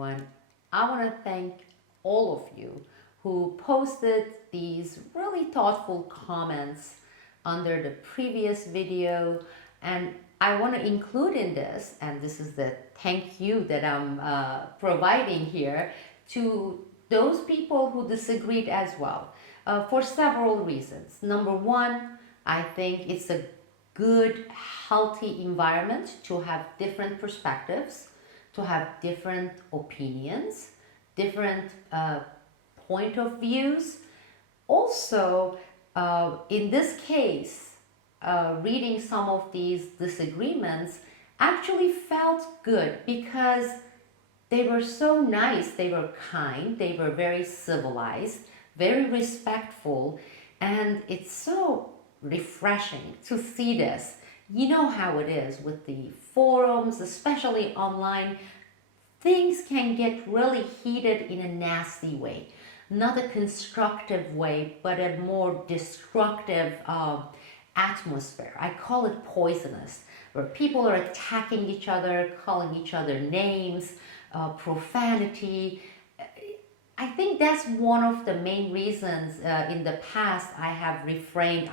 everyone. I want to thank all of you who posted these really thoughtful comments under the previous video, and I want to include in this, and this is the thank you that I'm providing here, to those people who disagreed as well, for several reasons. Number one, I think it's a good, healthy environment to have different perspectives, to have different opinions, different point of views. Also, in this case, reading some of these disagreements actually felt good because they were so nice, they were kind, they were very civilized, very respectful, and it's so refreshing to see this. You know how it is with the forums, especially online. Things can get really heated in a nasty way, not a constructive way, but a more destructive atmosphere. I call it poisonous, where people are attacking each other, calling each other names, profanity. I think that's one of the main reasons in the past I had refrained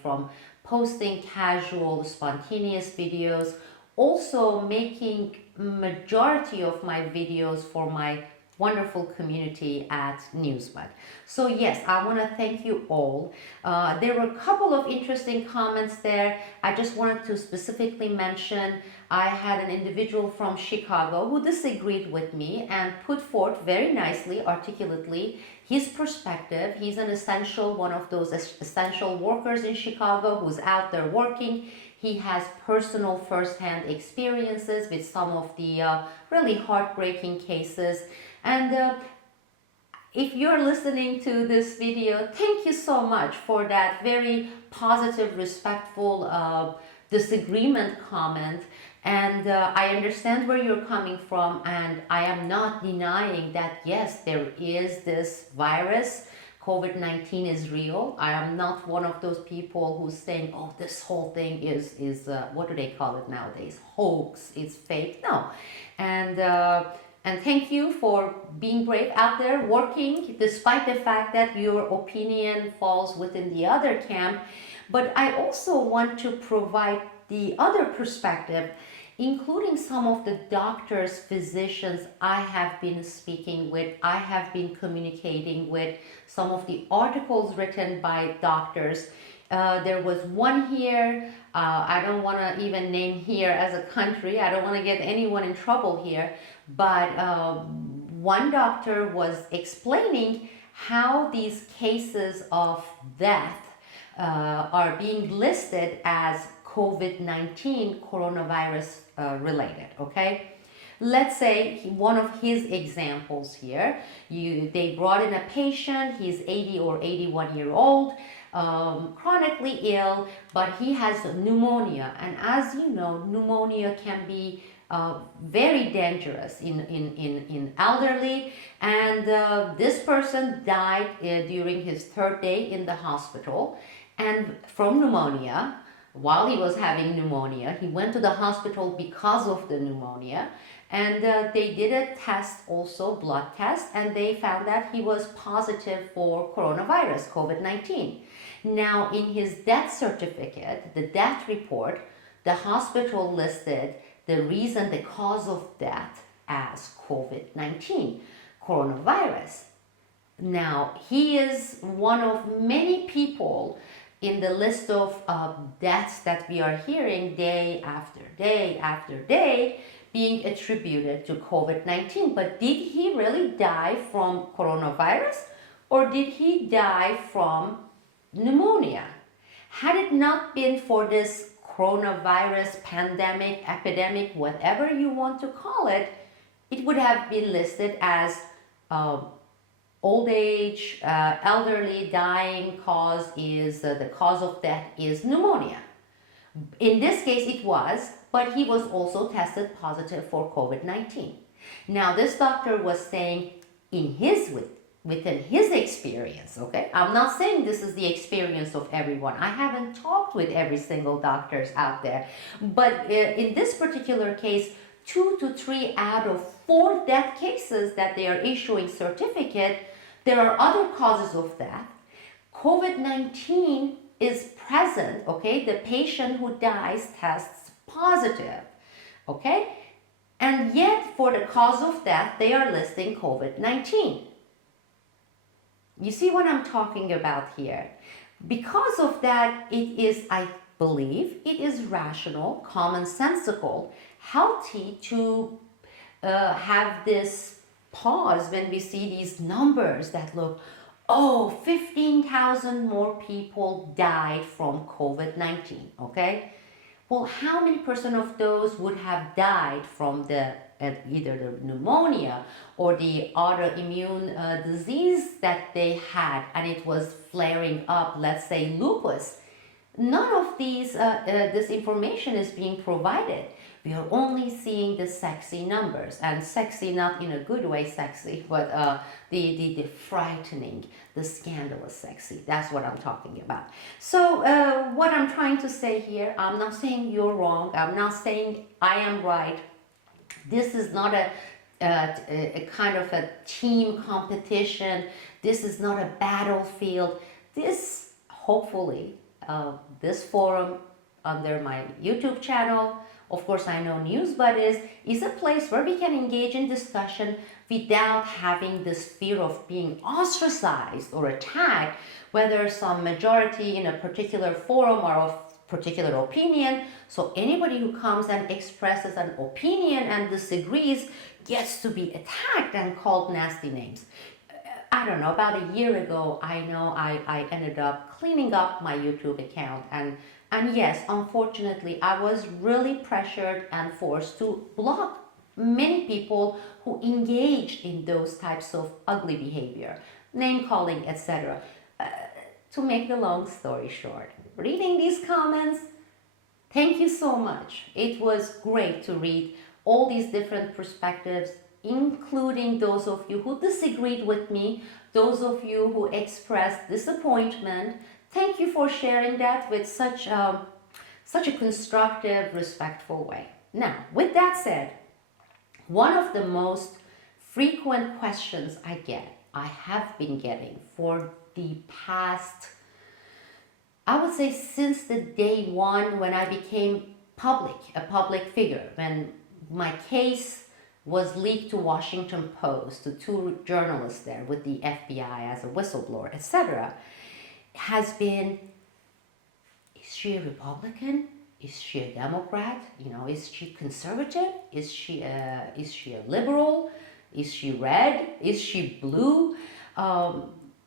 from posting casual, spontaneous videos, also making majority of my videos for my wonderful community at Newsbud. So yes, I want to thank you all. There were a couple of interesting comments there. I just wanted to specifically mention I had an individual from Chicago who disagreed with me and put forth very nicely, articulately, his perspective. He's one of those essential workers in Chicago who's out there working. He has personal first-hand experiences with some of the really heartbreaking cases. And if you're listening to this video, thank you so much for that very positive, respectful disagreement comment. And I understand where you're coming from, and I am not denying that, yes, there is this virus. COVID-19 is real. I am not one of those people who's saying, oh, this whole thing is what do they call it nowadays? Hoax, it's fake. No. And thank you for being brave out there, working, despite the fact that your opinion falls within the other camp. But I also want to provide the other perspective, including some of the doctors, physicians I have been speaking with, I have been communicating with, some of the articles written by doctors. There was one here, I don't want to even name here as a country, I don't want to get anyone in trouble here, but one doctor was explaining how these cases of death are being listed as COVID-19 coronavirus related, okay? Let's say one of his examples here, they brought in a patient, he's 80 or 81 year old, chronically ill, but he has pneumonia. And as you know, pneumonia can be very dangerous in elderly, and this person died during his third day in the hospital, and from pneumonia. While he was having pneumonia, he went to the hospital because of the pneumonia, and they did a test, also blood test, and they found that he was positive for coronavirus, COVID-19. Now, in his death certificate, the death report, the hospital listed the cause of death as COVID-19, coronavirus. Now, he is one of many people in the list of deaths that we are hearing day after day after day being attributed to COVID-19. But did he really die from coronavirus, or did he die from pneumonia? Had it not been for this coronavirus pandemic, epidemic, whatever you want to call it, it would have been listed as old age, elderly, dying cause is, the cause of death is pneumonia. In this case it was, but he was also tested positive for COVID-19. Now this doctor was saying within his experience, okay? I'm not saying this is the experience of everyone. I haven't talked with every single doctors out there. But in this particular case, 2 to 3 out of 4 death cases that they are issuing certificate, there are other causes of death. COVID-19 is present, okay? The patient who dies tests positive, okay? And yet, for the cause of death, they are listing COVID-19. You see what I'm talking about here? Because of that, it is, I believe, it is rational, commonsensical, healthy to have this pause when we see these numbers that look, oh, 15,000 more people died from COVID-19, okay? Well, how many percent of those would have died from the either the pneumonia or the autoimmune disease that they had and it was flaring up, let's say lupus? None of these, this information is being provided. We are only seeing the sexy numbers, and sexy not in a good way sexy, but the frightening, the scandalous sexy. That's what I'm talking about. So what I'm trying to say here, I'm not saying you're wrong. I'm not saying I am right. This is not a kind of a team competition. This is not a battlefield. This, hopefully, this forum under my YouTube channel, of course I know Newsbud is a place where we can engage in discussion without having this fear of being ostracized or attacked, whether some majority in a particular forum are of particular opinion. So anybody who comes and expresses an opinion and disagrees gets to be attacked and called nasty names. I don't know, about a year ago, I know I ended up cleaning up my YouTube account, and yes, unfortunately, I was really pressured and forced to block many people who engaged in those types of ugly behavior, name calling, etc. To make the long story short, reading these comments, thank you so much. It was great to read all these different perspectives, including those of you who disagreed with me, those of you who expressed disappointment. Thank you for sharing that with such a constructive, respectful way. Now, with that said, one of the most frequent questions I have been getting for the past, I would say since the day one when I became a public figure, when my case was leaked to Washington Post, to 2 journalists there with the FBI as a whistleblower, etc., has been, is she a Republican? Is she a Democrat? You know, is she conservative? Is she a liberal? Is she red? Is she blue?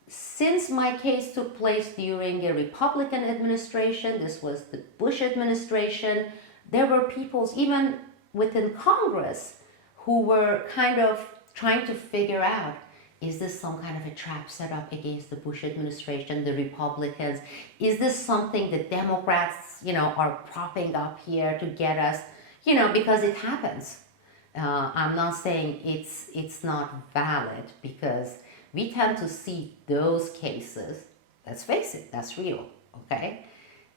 Since my case took place during a Republican administration, this was the Bush administration, there were people even within Congress who were kind of trying to figure out, is this some kind of a trap set up against the Bush administration, the Republicans? Is this something the Democrats, are propping up here to get us, because it happens. I'm not saying it's not valid, because we tend to see those cases. Let's face it, that's real, okay?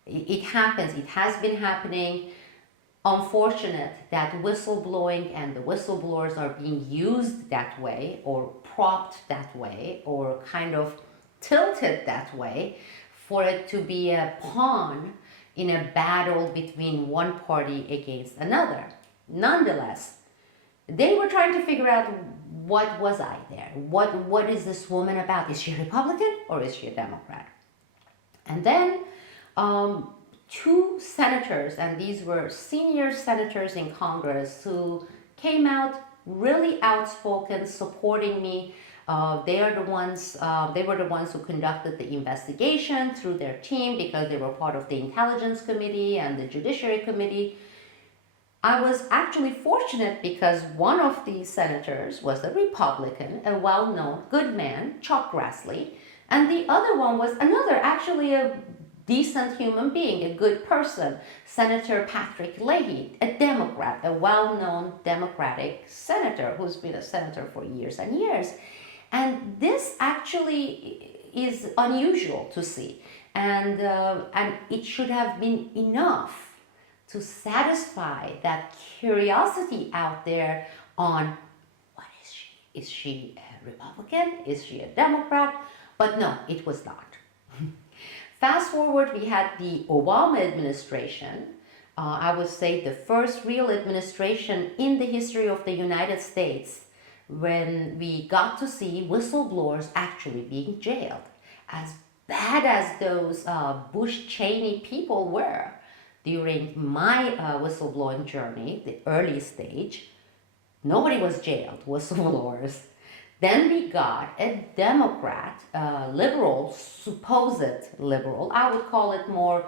It happens, it has been happening. Unfortunate that whistleblowing and the whistleblowers are being used that way, or propped that way, or kind of tilted that way for it to be a pawn in a battle between one party against another. Nonetheless, they were trying to figure out, what was I there? What is this woman about? Is she a Republican or is she a Democrat? And then 2 senators, and these were senior senators in Congress, who came out really outspoken, supporting me. They were the ones who conducted the investigation through their team, because they were part of the Intelligence Committee and the Judiciary Committee. I was actually fortunate because one of these senators was a Republican, a well-known good man, Chuck Grassley, and the other one was actually a decent human being, a good person, Senator Patrick Leahy, a Democrat, a well-known Democratic senator who's been a senator for years and years. And this actually is unusual to see, and it should have been enough to satisfy that curiosity out there on what is she? Is she a Republican? Is she a Democrat? But no, it was not. Fast forward, we had the Obama administration. I would say the first real administration in the history of the United States when we got to see whistleblowers actually being jailed. As bad as those Bush Cheney people were during my whistleblowing journey, the early stage, nobody was jailed, whistleblowers. Then we got a Democrat, liberal, supposed liberal, I would call it more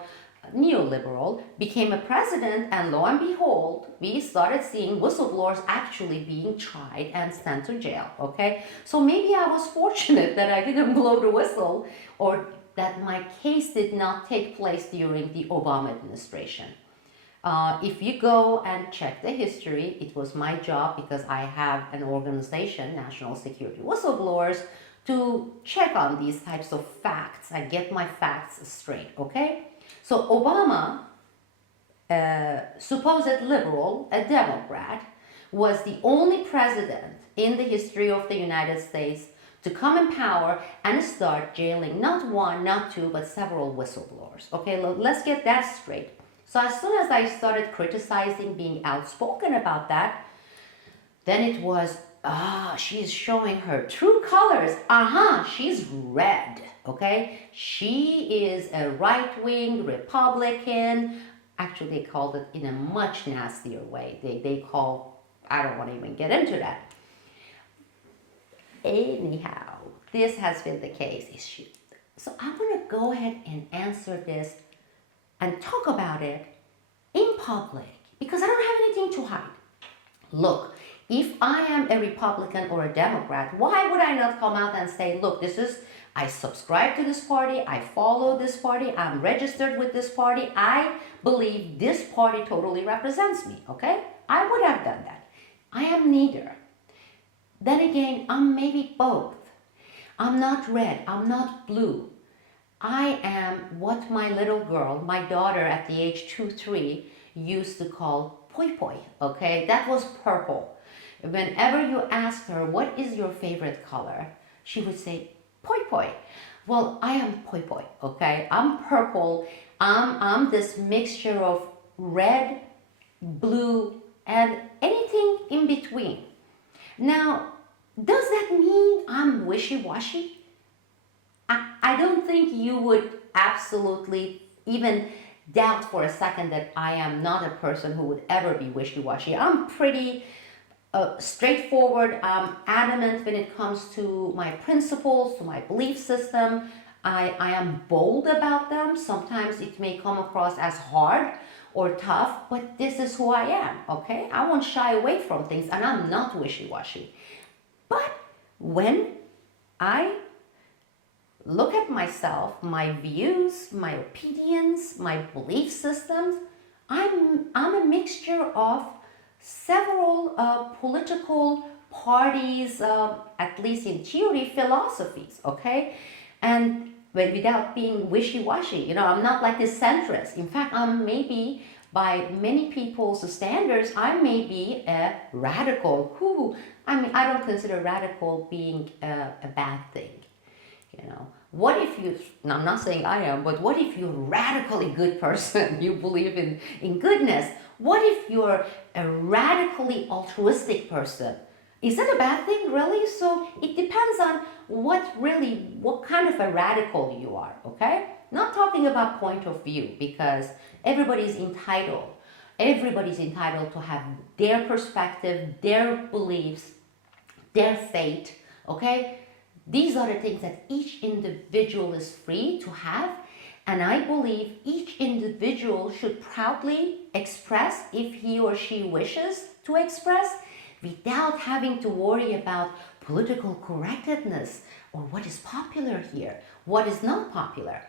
neoliberal, became a president, and lo and behold, we started seeing whistleblowers actually being tried and sent to jail, okay? So maybe I was fortunate that I didn't blow the whistle, or that my case did not take place during the Obama administration. If you go and check the history, it was my job, because I have an organization, National Security Whistleblowers, to check on these types of facts and get my facts straight, okay? So Obama, supposed liberal, a Democrat, was the only president in the history of the United States to come in power and start jailing not one, not two, but several whistleblowers. Okay, let's get that straight. So as soon as I started criticizing, being outspoken about that, then it was, she's showing her true colors. She's red, okay? She is a right-wing Republican. Actually, they called it in a much nastier way. They call, I don't want to even get into that. Anyhow, this has been the case issue. So I'm going to go ahead and answer this and talk about it in public, because I don't have anything to hide. Look, if I am a Republican or a Democrat, why would I not come out and say, look, I subscribe to this party, I follow this party, I'm registered with this party, I believe this party totally represents me, okay? I would have done that. I am neither. Then again, I'm maybe both. I'm not red, I'm not blue. I am what my little girl, my daughter at the age 2-3, used to call poi poi, okay? That was purple. Whenever you ask her, what is your favorite color? She would say, poi poi. Well, I am poi poi, okay? I'm purple. I'm this mixture of red, blue, and anything in between. Now, does that mean I'm wishy-washy? I don't think you would absolutely even doubt for a second that I am not a person who would ever be wishy-washy. I'm pretty straightforward. I'm adamant when it comes to my principles, to my belief system. I am bold about them. Sometimes it may come across as hard or tough, but this is who I am, okay? I won't shy away from things, and I'm not wishy-washy. But when I look at myself, my views, my opinions, my belief systems, I'm a mixture of several political parties, at least in theory, philosophies, okay? And without being wishy-washy, I'm not like this centrist. In fact, I'm maybe, by many people's standards, I may be a radical. I don't consider radical being a bad thing, What if I'm not saying I am, but what if you're a radically good person? You believe in goodness. What if you're a radically altruistic person? Is that a bad thing, really? So it depends on what kind of a radical you are, okay? Not talking about point of view, because everybody's entitled. Everybody's entitled to have their perspective, their beliefs, their fate, okay? These are the things that each individual is free to have, and I believe each individual should proudly express if he or she wishes to express, without having to worry about political correctness or what is popular here, what is not popular.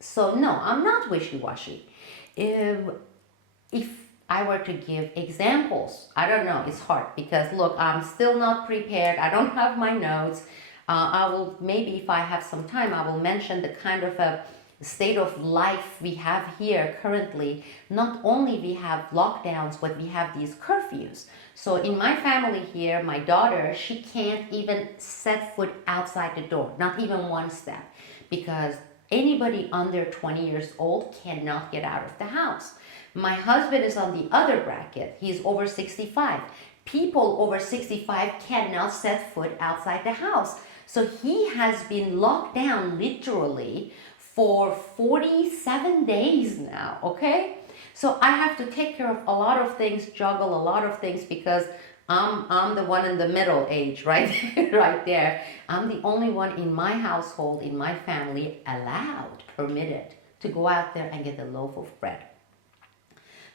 So no, I'm not wishy-washy. If I were to give examples, I don't know, it's hard, because look, I'm still not prepared. I don't have my notes. I will, maybe if I have some time, I will mention the kind of state of life we have here currently, not only we have lockdowns, but we have these curfews. So in my family here, my daughter, she can't even set foot outside the door, not even one step, because anybody under 20 years old cannot get out of the house. My husband is on the other bracket. He's over 65. People over 65 cannot set foot outside the house. So he has been locked down literally for 47 days now, okay? So I have to take care of a lot of things, juggle a lot of things, because I'm the one in the middle age, right? Right there. I'm the only one in my household, in my family, allowed, permitted to go out there and get a loaf of bread.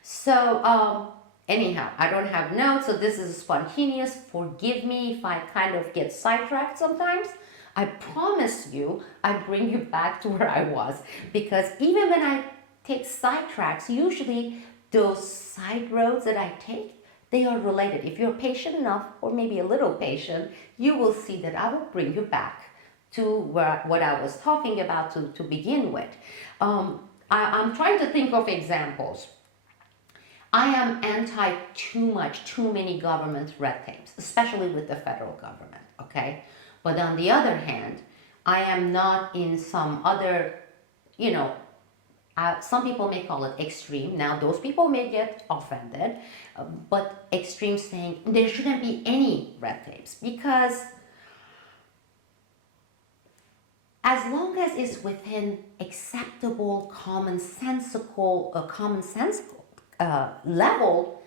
So, anyhow, I don't have notes, so this is spontaneous. Forgive me if I kind of get sidetracked sometimes. I promise you, I bring you back to where I was, because even when I take sidetracks, usually those side roads that I take, they are related. If you're patient enough, or maybe a little patient, you will see that I will bring you back to what I was talking about to begin with. I'm trying to think of examples. I am anti too many government red tapes, especially with the federal government, okay? But on the other hand, I am not in some other, some people may call it extreme. Now, those people may get offended, but extreme saying there shouldn't be any red tapes, because as long as it's within acceptable, commonsensical level,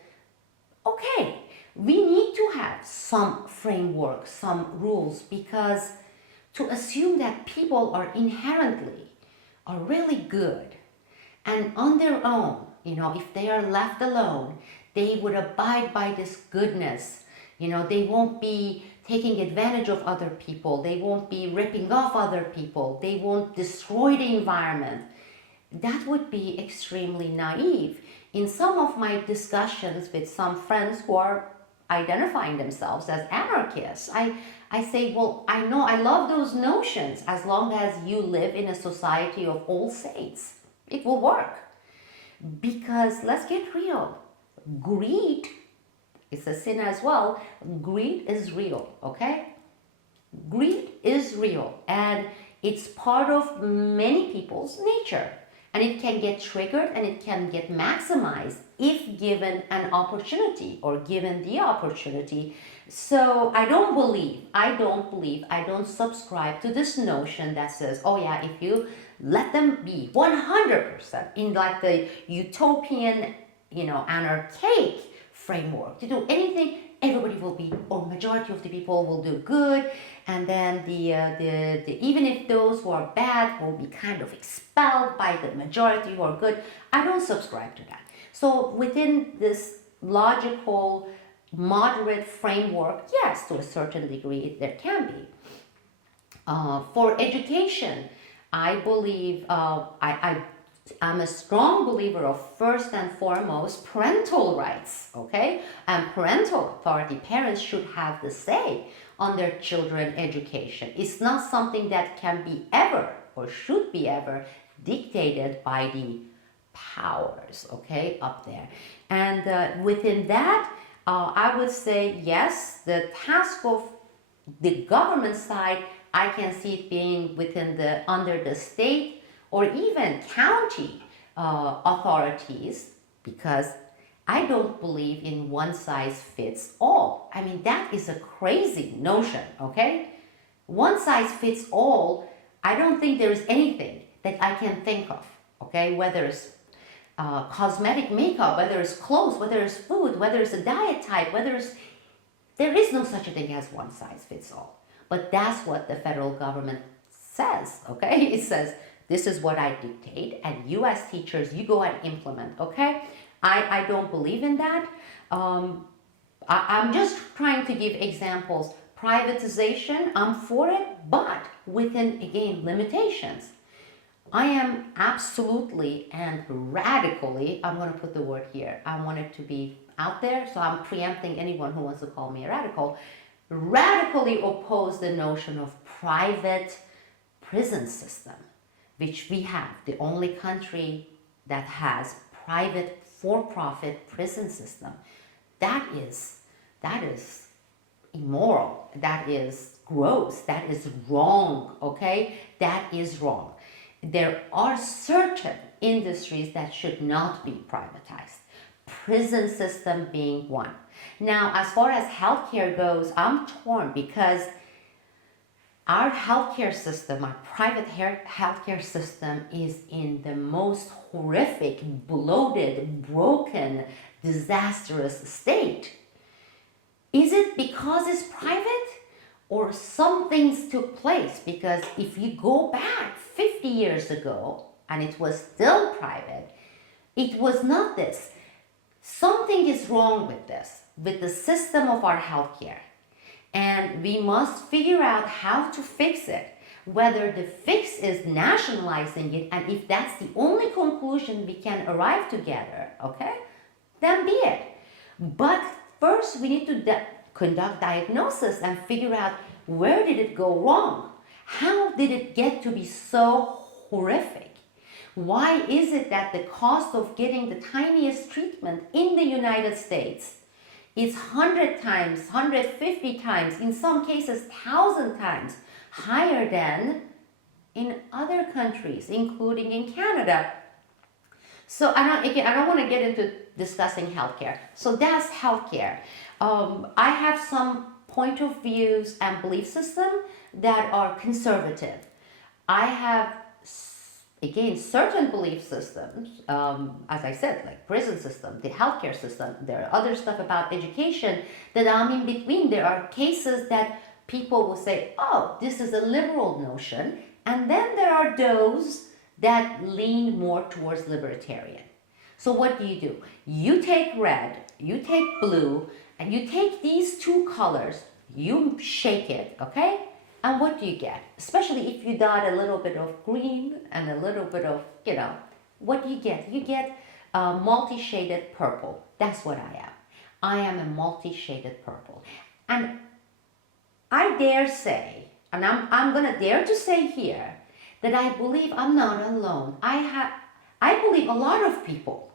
okay. We need to have some framework, some rules, because to assume that people are really good and on their own, if they are left alone, they would abide by this goodness. They won't be taking advantage of other people. They won't be ripping off other people. They won't destroy the environment. That would be extremely naive. In some of my discussions with some friends who are identifying themselves as anarchists, I say, well, I know, I love those notions, as long as you live in a society of all saints. It will work. Because let's get real. Greed is a sin as well. Greed is real, okay? Greed is real, and it's part of many people's nature. And it can get triggered and it can get maximized if given an opportunity or given the opportunity. So I don't subscribe to this notion that says, oh yeah, if you let them be 100% in like the utopian, anarchic framework to do anything, everybody will be, or majority of the people will do good, and then the even if those who are bad will be kind of expelled by the majority who are good. I don't subscribe to that. So within this logical, moderate framework, yes, to a certain degree, there can be. For education, I believe I'm a strong believer of, first and foremost, parental rights, okay? And parental authority. Parents should have the say on their children's education. It's not something that can be ever or should be ever dictated by the powers, okay, up there. And within that, I would say, yes, the task of the government side, I can see it being under the state or even county authorities, because I don't believe in one size fits all. I mean, that is a crazy notion, okay? One size fits all, I don't think there is anything that I can think of, okay? Whether it's cosmetic makeup, whether it's clothes, whether it's food, whether it's a diet type, there is no such a thing as one size fits all. But that's what the federal government says, okay? It says, this is what I dictate, and you as teachers, you go and implement, okay? I don't believe in that. I'm just trying to give examples. Privatization, I'm for it, but within, again, limitations. I am absolutely and radically, I'm going to put the word here, I want it to be out there, so I'm preempting anyone who wants to call me a radical, radically oppose the notion of private prison system. which we have, the only country that has private for-profit prison system, that is immoral, that is gross, that is wrong, okay? That is wrong. There are certain industries that should not be privatized, prison system being one. Now, as far as healthcare goes, I'm torn because our healthcare system, our private healthcare system is in the most horrific, bloated, broken, disastrous state. Is it because it's private? Or some things took place? Because if you go back 50 years ago and it was still private, it was not this. Something is wrong with this, with the system of our healthcare. And we must figure out how to fix it. Whether the fix is nationalizing it, and if that's the only conclusion we can arrive together, okay, then be it. But first we need to conduct diagnosis and figure out where did it go wrong? How did it get to be so horrific? Why is it that the cost of getting the tiniest treatment in the United States is 100 times, 150 times, in some cases 1,000 times higher than in other countries, including in Canada? So I don't want to get into discussing healthcare. So that's healthcare. I have some point of views and belief system that are conservative. I have, again, certain belief systems, as I said, like prison system, the healthcare system. There are other stuff about education that I'm in between. There are cases that people will say, oh, this is a liberal notion. And then there are those that lean more towards libertarian. So what do? You take red, you take blue, and you take these two colors, you shake it, okay? And what do you get? Especially if you dot a little bit of green and a little bit of, what do you get? You get multi-shaded purple. That's what I am. I am a multi-shaded purple. And I dare say, and I'm going to dare to say here, that I believe I'm not alone. I believe a lot of people,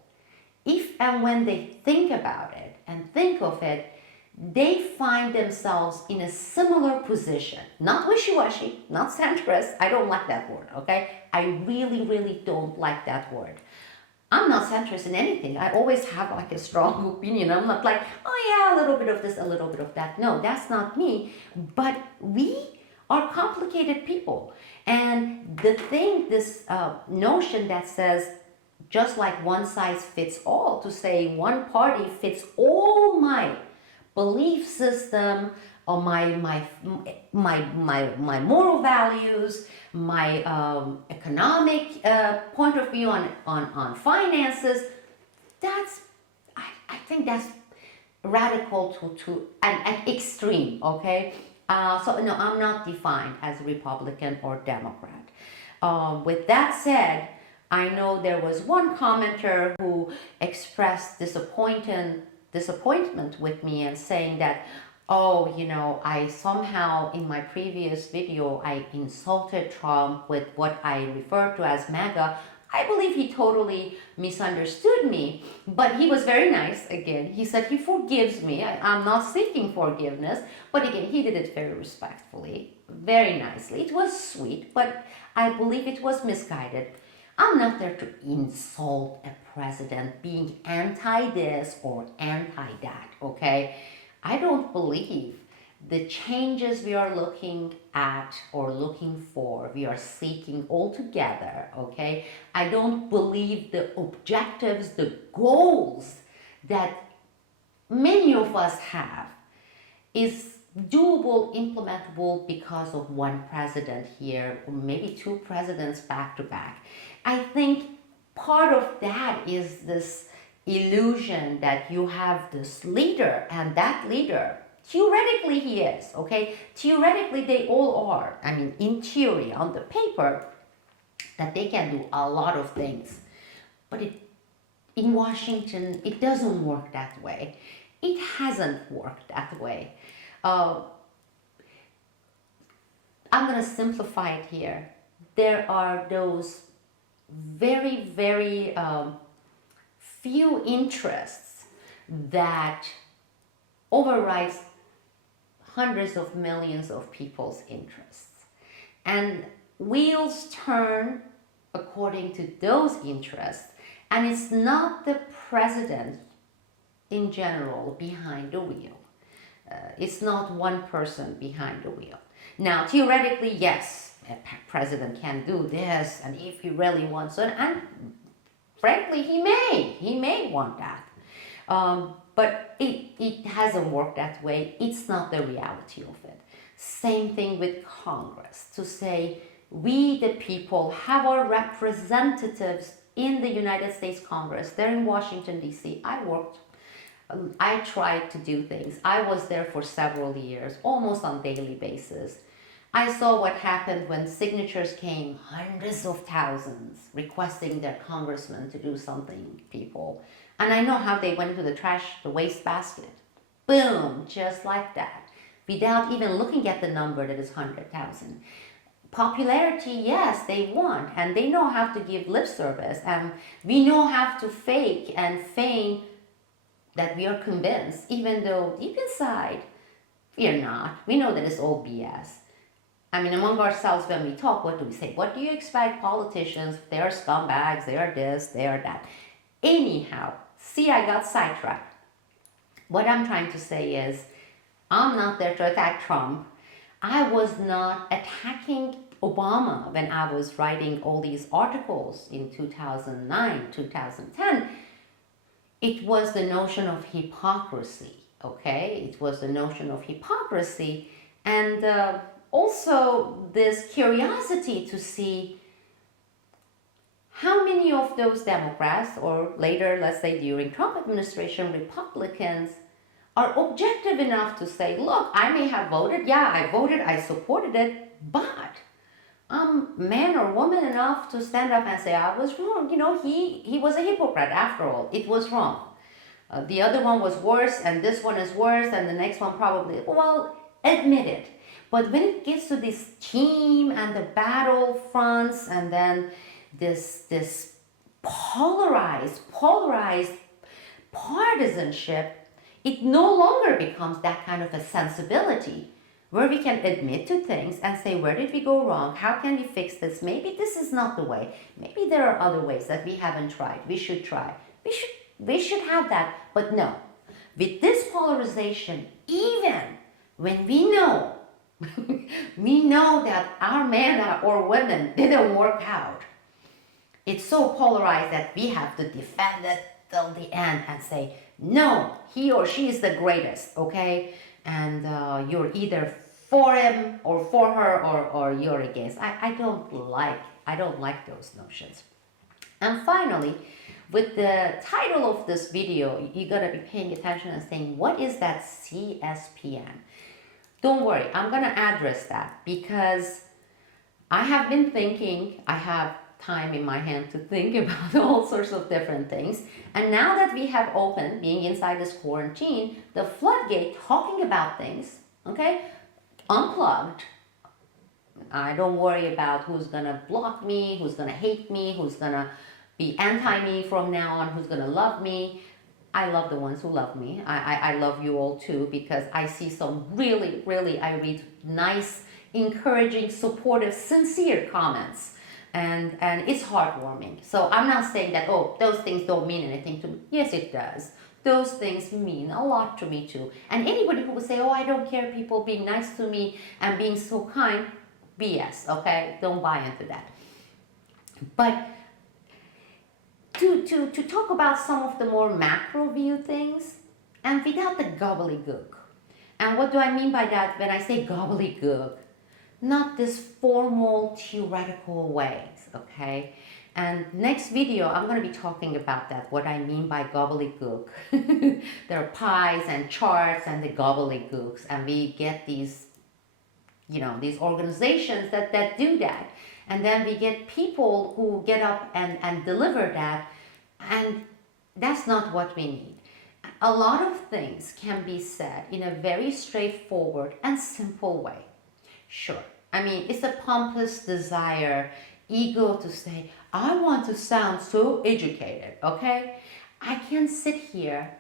if and when they think about it and think of it, they find themselves in a similar position. Not wishy-washy, not centrist. I don't like that word, okay? I really, really don't like that word. I'm not centrist in anything. I always have like a strong opinion. I'm not like, oh yeah, a little bit of this, a little bit of that. No, that's not me. But we are complicated people. And this notion that says, just like one size fits all, to say one party fits all my belief system or my moral values, my economic point of view on finances, I think that's radical to an extreme, okay? So no, I'm not defined as Republican or Democrat. With that said, I know there was one commenter who expressed disappointment with me and saying that, oh, I somehow in my previous video, I insulted Trump with what I refer to as MAGA. I believe he totally misunderstood me, but he was very nice again. He said he forgives me. I'm not seeking forgiveness, but again, he did it very respectfully, very nicely. It was sweet, but I believe it was misguided. I'm not there to insult a president being anti this or anti that, okay? I don't believe the changes we are looking at or looking for, we are seeking all together, okay? I don't believe the objectives, the goals that many of us have is doable, implementable because of one president here, or maybe two presidents back to back. I think part of that is this illusion that you have this leader, and that leader, theoretically he is, okay? Theoretically they all are. I mean, in theory, on the paper, that they can do a lot of things. But in Washington, it doesn't work that way. It hasn't worked that way. I'm going to simplify it here. there are those very, very few interests that overrides hundreds of millions of people's interests. And wheels turn according to those interests, and it's not the president in general behind the wheel. It's not one person behind the wheel. Now, theoretically, yes, a president can do this, and if he really wants it, and frankly, he may want that. But it hasn't worked that way. It's not the reality of it. Same thing with Congress, to say we, the people, have our representatives in the United States Congress. They're in Washington, D.C. I tried to do things. I was there for several years, almost on a daily basis. I saw what happened when signatures came, hundreds of thousands, requesting their congressman to do something, people. And I know how they went to the trash, the waste basket. Boom, just like that. Without even looking at the number that is 100,000. Popularity, yes, they want, and they know how to give lip service, and we know how to fake and feign that we are convinced, even though deep inside, we are not. We know that it's all BS. I mean, among ourselves, when we talk, what do we say? What do you expect? Politicians, they are scumbags, they are this, they are that. Anyhow, see, I got sidetracked. What I'm trying to say is, I'm not there to attack Trump. I was not attacking Obama when I was writing all these articles in 2009, 2010. It was the notion of hypocrisy, okay? It was the notion of hypocrisy, and also this curiosity to see how many of those Democrats, or later, let's say during Trump administration, Republicans, are objective enough to say, look, I may have voted, yeah, I voted, I supported it, but I'm man or woman enough to stand up and say, I was wrong. You know, he was a hypocrite after all. It was wrong. The other one was worse, and this one is worse, and the next one probably, well, admit it. But when it gets to this team and the battle fronts, and then this polarized partisanship, it no longer becomes that kind of a sensibility where we can admit to things and say, where did we go wrong? How can we fix this? Maybe this is not the way. Maybe there are other ways that we haven't tried. We should try. We should have that. But no, with this polarization, even when we know, we know that our men or women didn't work out, it's so polarized that we have to defend it till the end and say, no, he or she is the greatest, okay? And you're either for him or for her, or you're against. I don't like those notions. And finally, with the title of this video, you gotta be paying attention and saying, what is that CSPN? Don't worry, I'm gonna address that because I have been thinking, I have time in my hand to think about all sorts of different things. And now that we have opened, being inside this quarantine, the floodgate talking about things, okay, unplugged. I don't worry about who's gonna block me, who's gonna hate me, who's gonna be anti me from now on, who's gonna love me. I love the ones who love me. I love you all too, because I see some really, I read nice, encouraging, supportive, sincere comments. And it's heartwarming. So I'm not saying that, oh, those things don't mean anything to me. Yes, it does. Those things mean a lot to me too. And anybody who would say, oh, I don't care people being nice to me and being so kind, BS, okay? Don't buy into that. But to talk about some of the more macro view things and without the gobbledygook. And what do I mean by that when I say gobbledygook? Not this formal theoretical ways, okay? And next video, I'm going to be talking about that, what I mean by gobbledygook. There are pies and charts and the gobbledygooks, and we get these, you know, these organizations that do that. And then we get people who get up and deliver that, and that's not what we need. A lot of things can be said in a very straightforward and simple way. Sure, I mean, it's a pompous desire, ego to say, I want to sound so educated, okay? I can sit here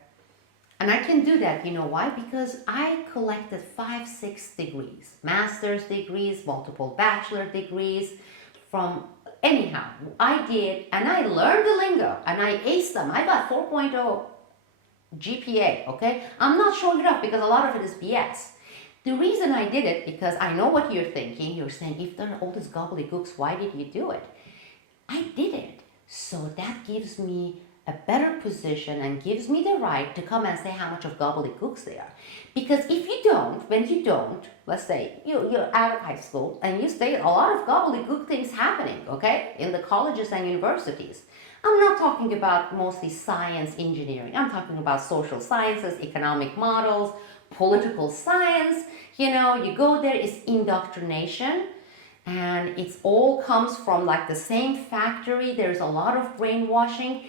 and I can do that. You know why? Because I collected 5, 6 degrees, master's degrees, multiple bachelor degrees from anyhow. I did, and I learned the lingo and I aced them. I got 4.0 GPA, okay? I'm not showing it off because a lot of it is BS. The reason I did it, because I know what you're thinking. You're saying, if there are all these gobbledygooks, why did you do it? I did it. So that gives me a better position and gives me the right to come and say how much of gobbledygooks they are. Because if you don't, when you don't, let's say you're out of high school and you stay, a lot of gobbledygook things happening, okay, in the colleges and universities. I'm not talking about mostly science, engineering. I'm talking about social sciences, economic models, political science. You know, you go there, it's indoctrination. And it's all comes from like the same factory. There's a lot of brainwashing.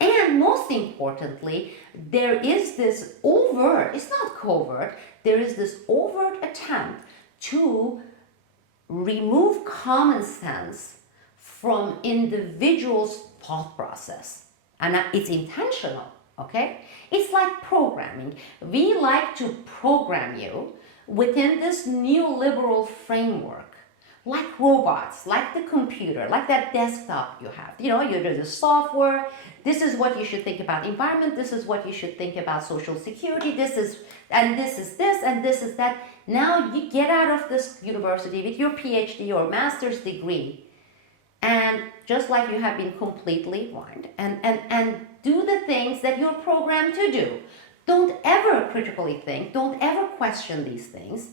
And most importantly, there is this overt, it's not covert, there is this overt attempt to remove common sense from individuals' thought process. And it's intentional, okay? It's like programming. We like to program you within this neoliberal framework. Like robots, like the computer, like that desktop you have. You know, you do the software. This is what you should think about environment. This is what you should think about social security. This is this, and this is that. Now you get out of this university with your PhD or master's degree, and just like you have been completely blind, and do the things that you're programmed to do. Don't ever critically think. Don't ever question these things.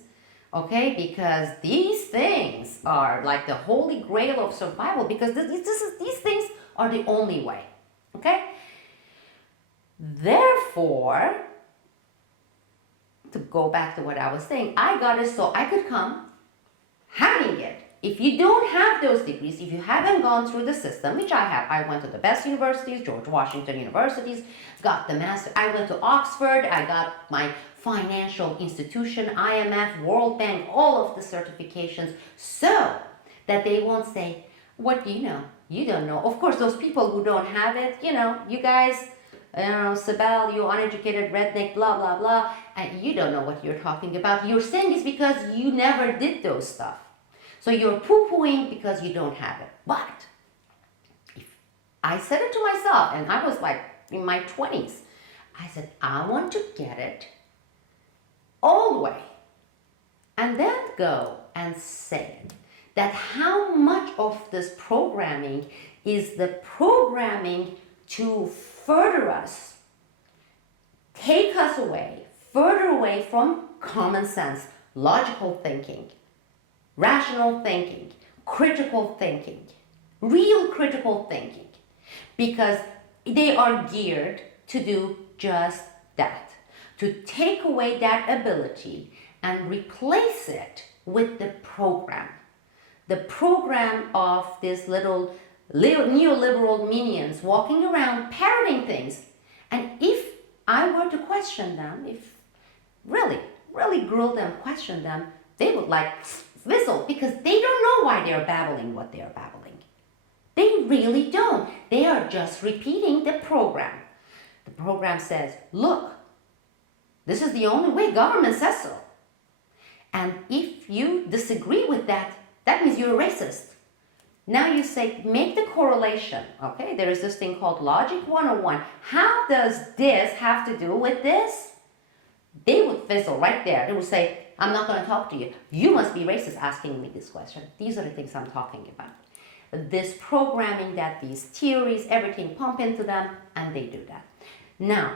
Okay, because these things are like the holy grail of survival, because these things are the only way. Okay? Therefore, to go back to what I was saying, I got it so I could come having it. If you don't have those degrees, if you haven't gone through the system, which I have, I went to the best universities, George Washington universities, got the master, I went to Oxford, I got my financial institution, IMF, World Bank, all of the certifications, so that they won't say, what do you know? You don't know. Of course, those people who don't have it, you know, you guys, Sibel, you uneducated redneck, blah, blah, blah, and you don't know what you're talking about. You're saying it's because you never did those stuff. So you're poo-pooing because you don't have it. But if I said it to myself, and I was like in my 20s, I said, I want to get it all the way. And then go and say it. That how much of this programming is the programming to further us, take us away, further away from common sense, logical thinking, rational thinking, critical thinking, real critical thinking, because they are geared to do just that, to take away that ability and replace it with the program of these little neoliberal minions walking around parroting things. And if I were to question them, if really grill them, question them, they would like whistle, because they don't know why they're babbling what they're babbling. They really don't. They are just repeating the program. The program says, look, this is the only way, government says so. And if you disagree with that, that means you're a racist. Now you say, make the correlation, okay? There is this thing called Logic 101. How does this have to do with this? They would fizzle right there. They would say, I'm not going to talk to you. You must be racist asking me this question. These are the things I'm talking about. This programming that these theories, everything pump into them, and they do that. Now,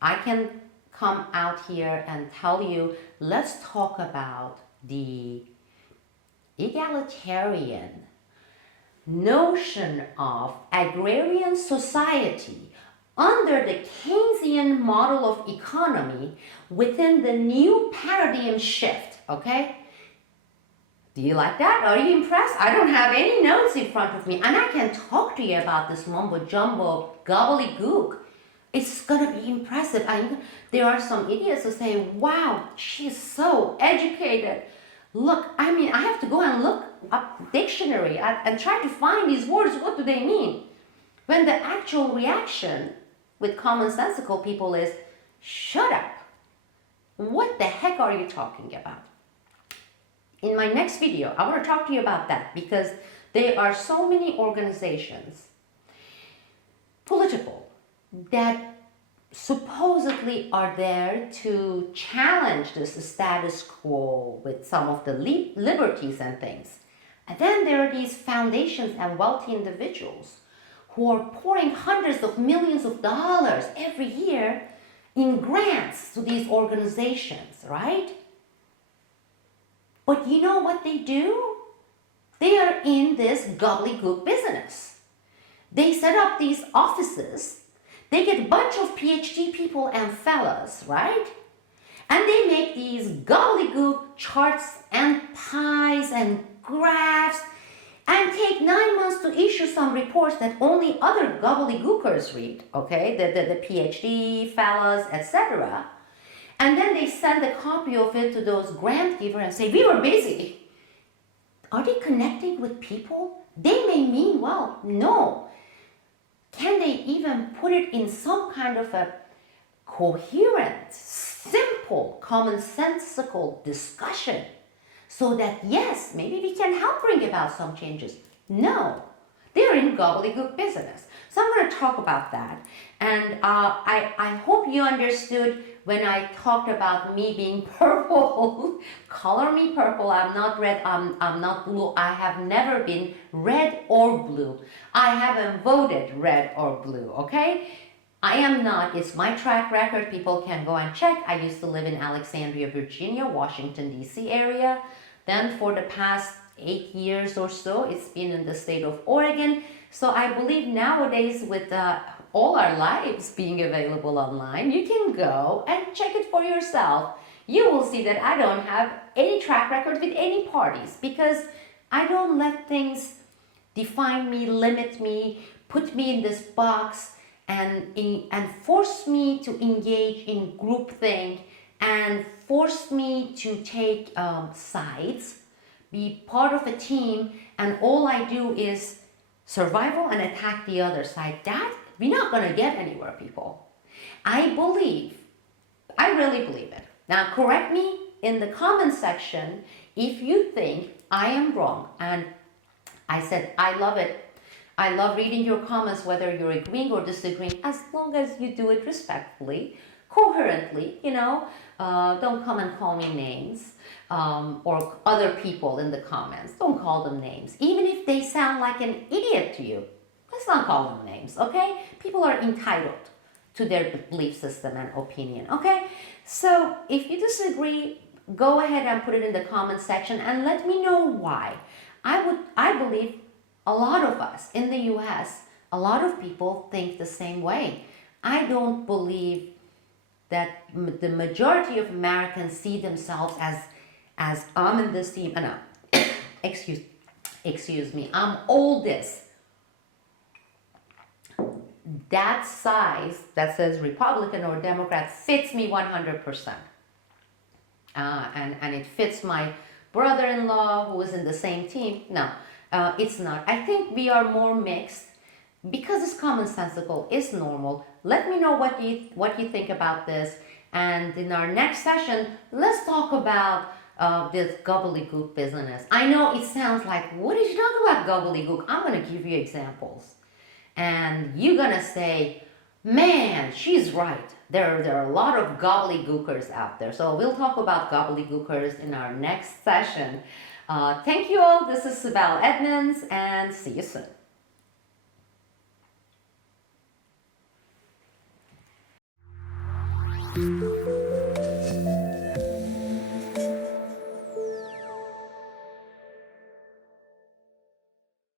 I can come out here and tell you, let's talk about the egalitarian notion of agrarian society under the Keynesian model of economy within the new paradigm shift, okay? Do you like that? Are you impressed? I don't have any notes in front of me, and I can talk to you about this mumbo-jumbo gobbledygook. It's gonna be impressive. There are some idiots who say, wow, she's so educated. Look, I mean, I have to go and look up dictionary and try to find these words. What do they mean? When the actual reaction with commonsensical people is, shut up. What the heck are you talking about? In my next video, I want to talk to you about that because there are so many organizations, political, that supposedly are there to challenge this status quo with some of the liberties and things. And then there are these foundations and wealthy individuals who are pouring hundreds of millions of dollars every year in grants to these organizations, right? But you know what they do? They are in this gobbledygook business. They set up these offices. They get a bunch of PhD people and fellas, right? And they make these gobbledygook charts and pies and graphs and take 9 months to issue some reports that only other gobbledygookers read, okay? The PhD fellas, etc. And then they send a copy of it to those grant givers and say, we were busy. Are they connecting with people? They may mean well. No. Can they even put it in some kind of a coherent, simple, commonsensical discussion so that, yes, maybe we can help bring about some changes? No. They're in gobbledygook business. So I'm going to talk about that. And I hope you understood when I talked about me being purple. Color me purple. I'm not red. I'm not blue. I have never been red or blue. I haven't voted red or blue, okay? I am not. It's my track record. People can go and check. I used to live in Alexandria, Virginia, Washington, D.C. area. Then for the past 8 years or so, it's been in the state of Oregon. So I believe nowadays with all our lives being available online, you can go and check it for yourself. You will see that I don't have any track record with any parties because I don't let things define me, limit me, put me in this box and force me to engage in groupthink and force me to take sides, be part of a team, and all I do is survival and attack the other side. That, we're not going to get anywhere, people. I really believe it. Now, correct me in the comment section if you think I am wrong. And I said, I love it. I love reading your comments, whether you're agreeing or disagreeing, as long as you do it respectfully, coherently, you know. Don't come and call me names or other people in the comments. Don't call them names. Even if they sound like an idiot to you, let's not call them names, okay? People are entitled to their belief system and opinion, okay? So if you disagree, go ahead and put it in the comment section and let me know why. I believe a lot of us in the US, a lot of people think the same way. I don't believe that the majority of Americans see themselves as I'm in this team, and excuse me, I'm all this. That size that says Republican or Democrat fits me 100%. And it fits my brother-in-law who is in the same team. No, it's not. I think we are more mixed because it's commonsensical, it's normal. Let me know what you think about this. And in our next session, let's talk about this gobbledygook business. I know it sounds like, what is she talking about gobbledygook? I'm going to give you examples. And you're going to say, man, she's right. There are a lot of gobbledygookers out there. So we'll talk about gobbledygookers in our next session. Thank you all. This is Sibel Edmonds, and see you soon.